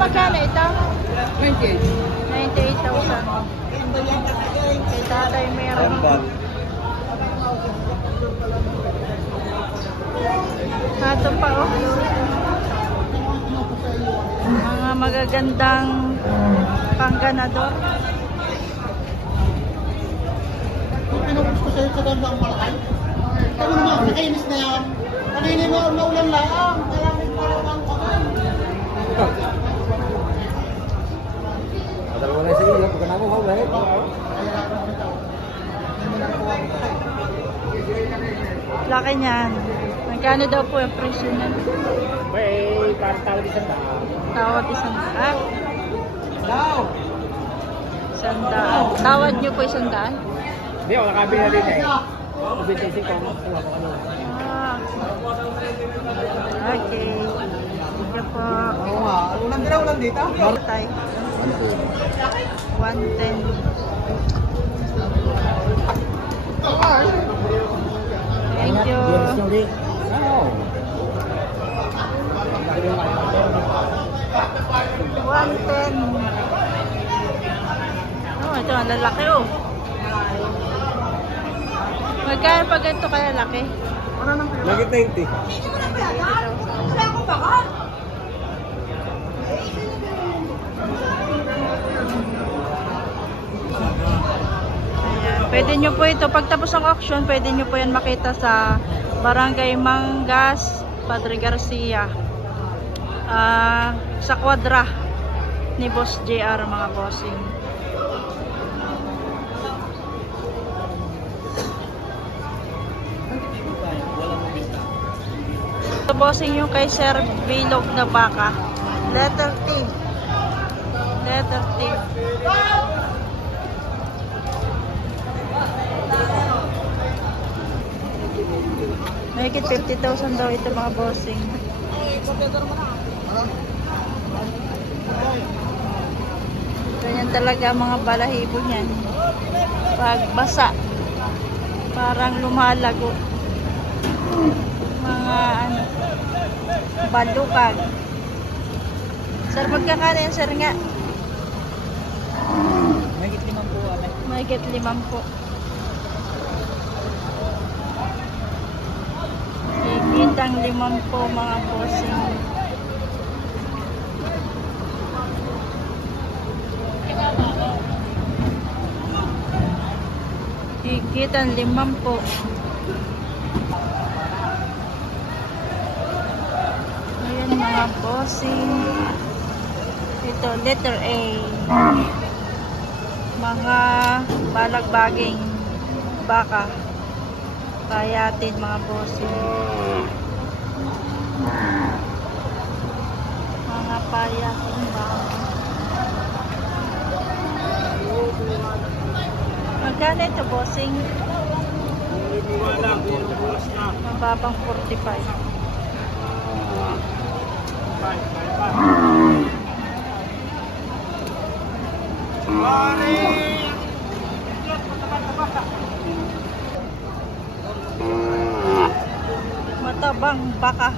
magkano ito? 98. 98,000. Kay tatay meron. Ito pa oh. Mga magagandang pangganador. Pinubos ko sa'yo sa ganda ang malakay. Ano naman, nakainis na yan. Kanina mo naulan lang. Kailangan parang ang pakay. Padala ko na sa iyo, pagka mo, okay? Laki niyan. Magkano daw po yung presyo niyan? May parang tawag isang daan. Tawad isang daan. Daw! Isang daan. Tawad niyo po isang daan? Hindi, ako nakabili na rin eh. Kubintisin ko, kuha ko ano. Ah. Okay. Thank you po. Oo nga, ulan dito? Tay. 110. Thank you. Oo. 110. Oh, ito ang lalaki oh. Magkano pa ganito kaya laki? Lagi 90. Ayan. Pwede nyo po ito, pagtapos ng auction, pwede nyo po yan makita sa Barangay Mangas, Padre Garcia. Sa kwadra ni Boss JR mga bossing. Ito bossing yung kay Sir Bilog na baka. Letter T. Letter T. Mahigit 50,000 daw ito mga bossing. Ganyan talaga mga balahibo niyan. Pag basa, parang lumalago. Mga ano, balukag. Sir, magkakano yan, sir nga? Mahigit 5 po. Mahigit 5 po. Higit ang 5 po mga bossing. Higit ang 5 po. Ayan mga bossing. Ito, letter A. Mga balagbaging baka. Kayatin mga bossing. Mga payatin baka. Magkano ito bossing? Mababang 45. Matabang baka.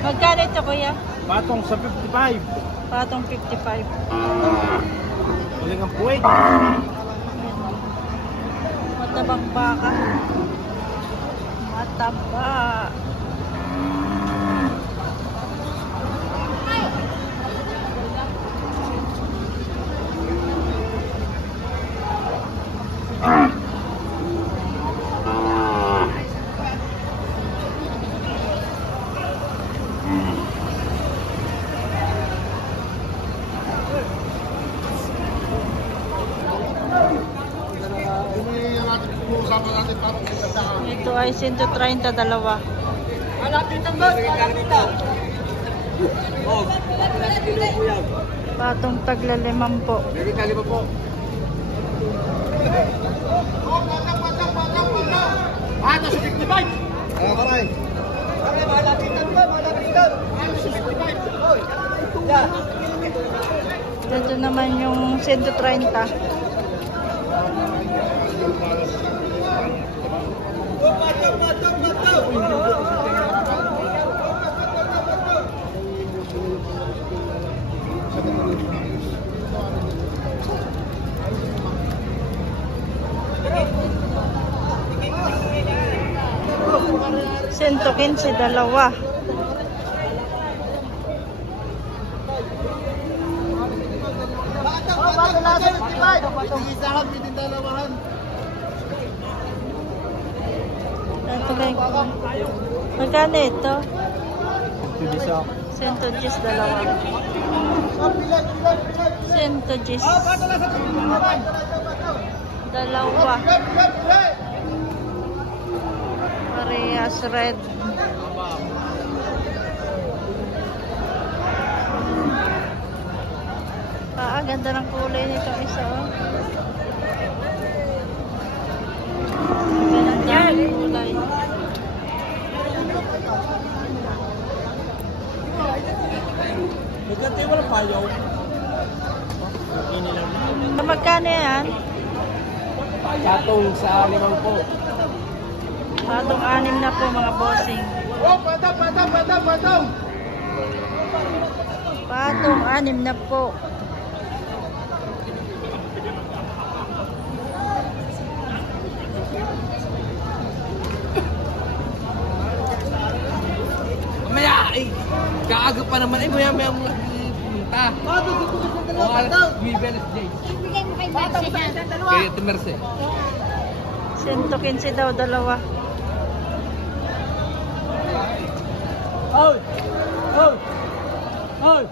Magkano ito kuya? Patong sa 55. Patong 55. Galing ang puwet. Matabang baka. Mataba. Ito ay 132. Malapitan ba? Malapitan. Oh, patong sa kilo po yan. Patong tagla 5 po. Meron ka 5 po. Ano sa 55? Ano ka rin? Malapitan ba? Malapitan. Ano sa 55? Hoy. Yeah. Ito naman yung 130. $115, dalawa. Ito lang. Magkano ito? 110, dalawa. 110. Dalawa. Parehas red. Ganda ng kulay nito isa. Ganda ng kulay. Magkante wala payaw. Magkano yan? Katong sa 5 po. Patong 6 na po mga bossing. Patong! Patong 6 na po. Mamaya ay kaaga pa naman ay maya mo pumunta. O alas Webeles Day. Kaya Timerse. 115 daw, dalawa. Oy! Oy! Oy!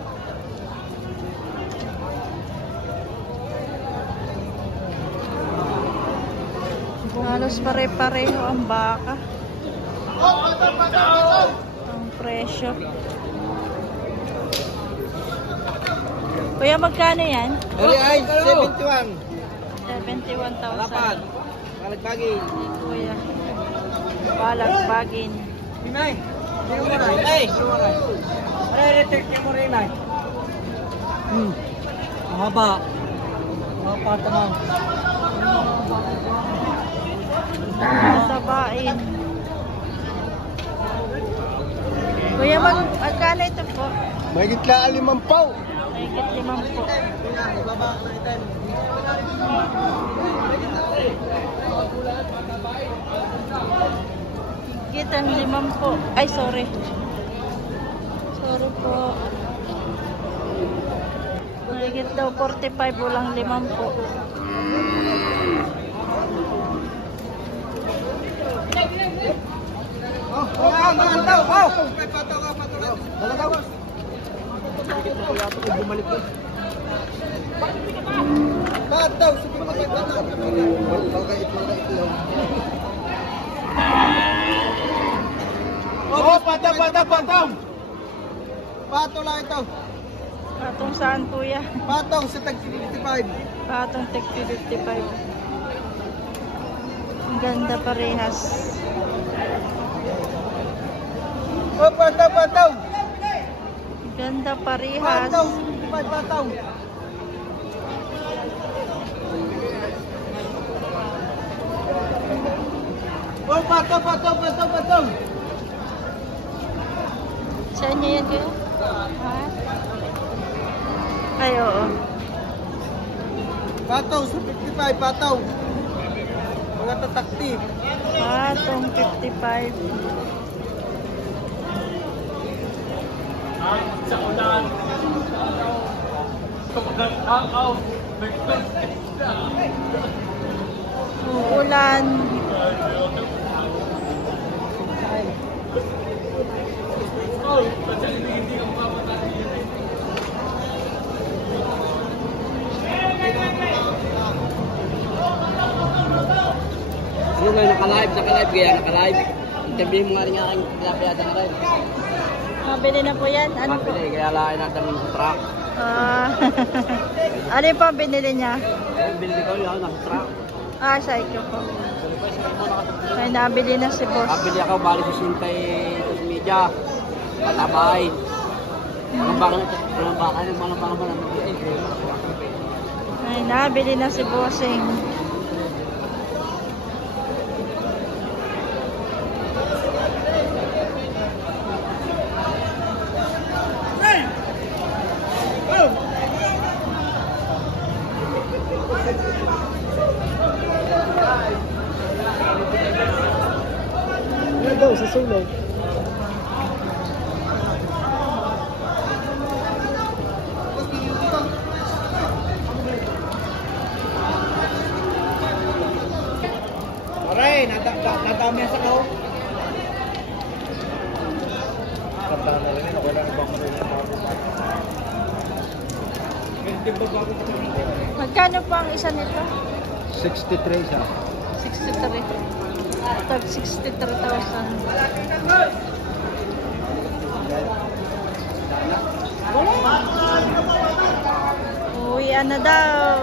Halos pare-pareho ang baka. Ang presyo. Kuya, magkano yan? Ay, 71. 71,000. Malagbagin. Kuya. Balagbagin. Pinay. Pinay. Re-retrick niyo mo rin ay. Mahaba. Mahaba tamang. Sabain. Kuya, magkano ito po? Mahigit lang 5 pao. Mahigit 5 po. Higit ang 5 po. Ay, sorry. Sorry po. Mahigit daw 45, walang 5 po. Patong! Patong lang ito. Patong saan, kuya? Patong sa tag 55. Patong tig 55. Ang ganda parehas. Oh, patong! Ganda parehas. Patong! Oh, patong! Saan niya yan kayo? Ha? Ay, oo. Patong sa 55, patong. Mga tatakti. Patong 55. Sa ulan. Uulan. Ano nga naka-live kaya naka-live. Interview mo nga rin aking pinapayatan na rin. Mabili na po yan. Ano po? Mabili, kaya lain natin sa truck. Ano yung pa binili niya? Binili ko yun, nasa truck. Psycho po. May nabili na si boss. Kabili ako, bali sa sintay sa media. Matabay. Ang baka mo na May nabili na si bossing. sa sulog. Aray, nadami sa kao. Kanta na rin, ako lang ibang Magkano po ang isa nito? 63 siya. 63. Tag 63,000. Uwian na daw.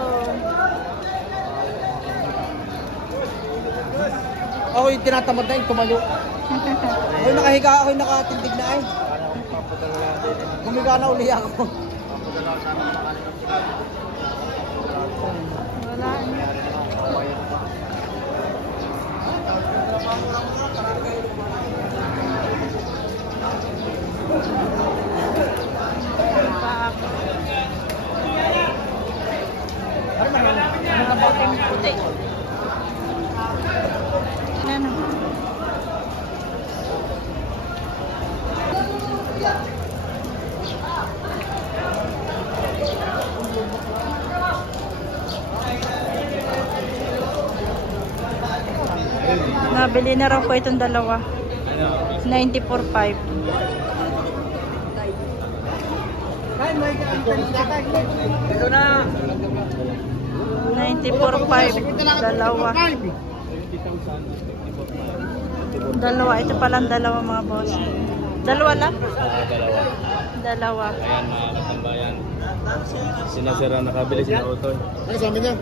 Ako yung tinatamad na yung tumayo. Ako yung nakahiga, ako yung nakatindig na ay. Humiga na uli ako. Wala na. Pa ako. Ang puti. Ano? Nabili na raw po itong dalawa. 94.5. Ito na. 94.5 dalawa. Dalawa. Ito palang dalawa mga boss. Dalawa lang? Dalawa. Ayan mga katambayan. Sinasira nakabili si Otoy. Ano sabi niya?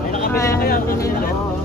Ay, nakabili na kaya.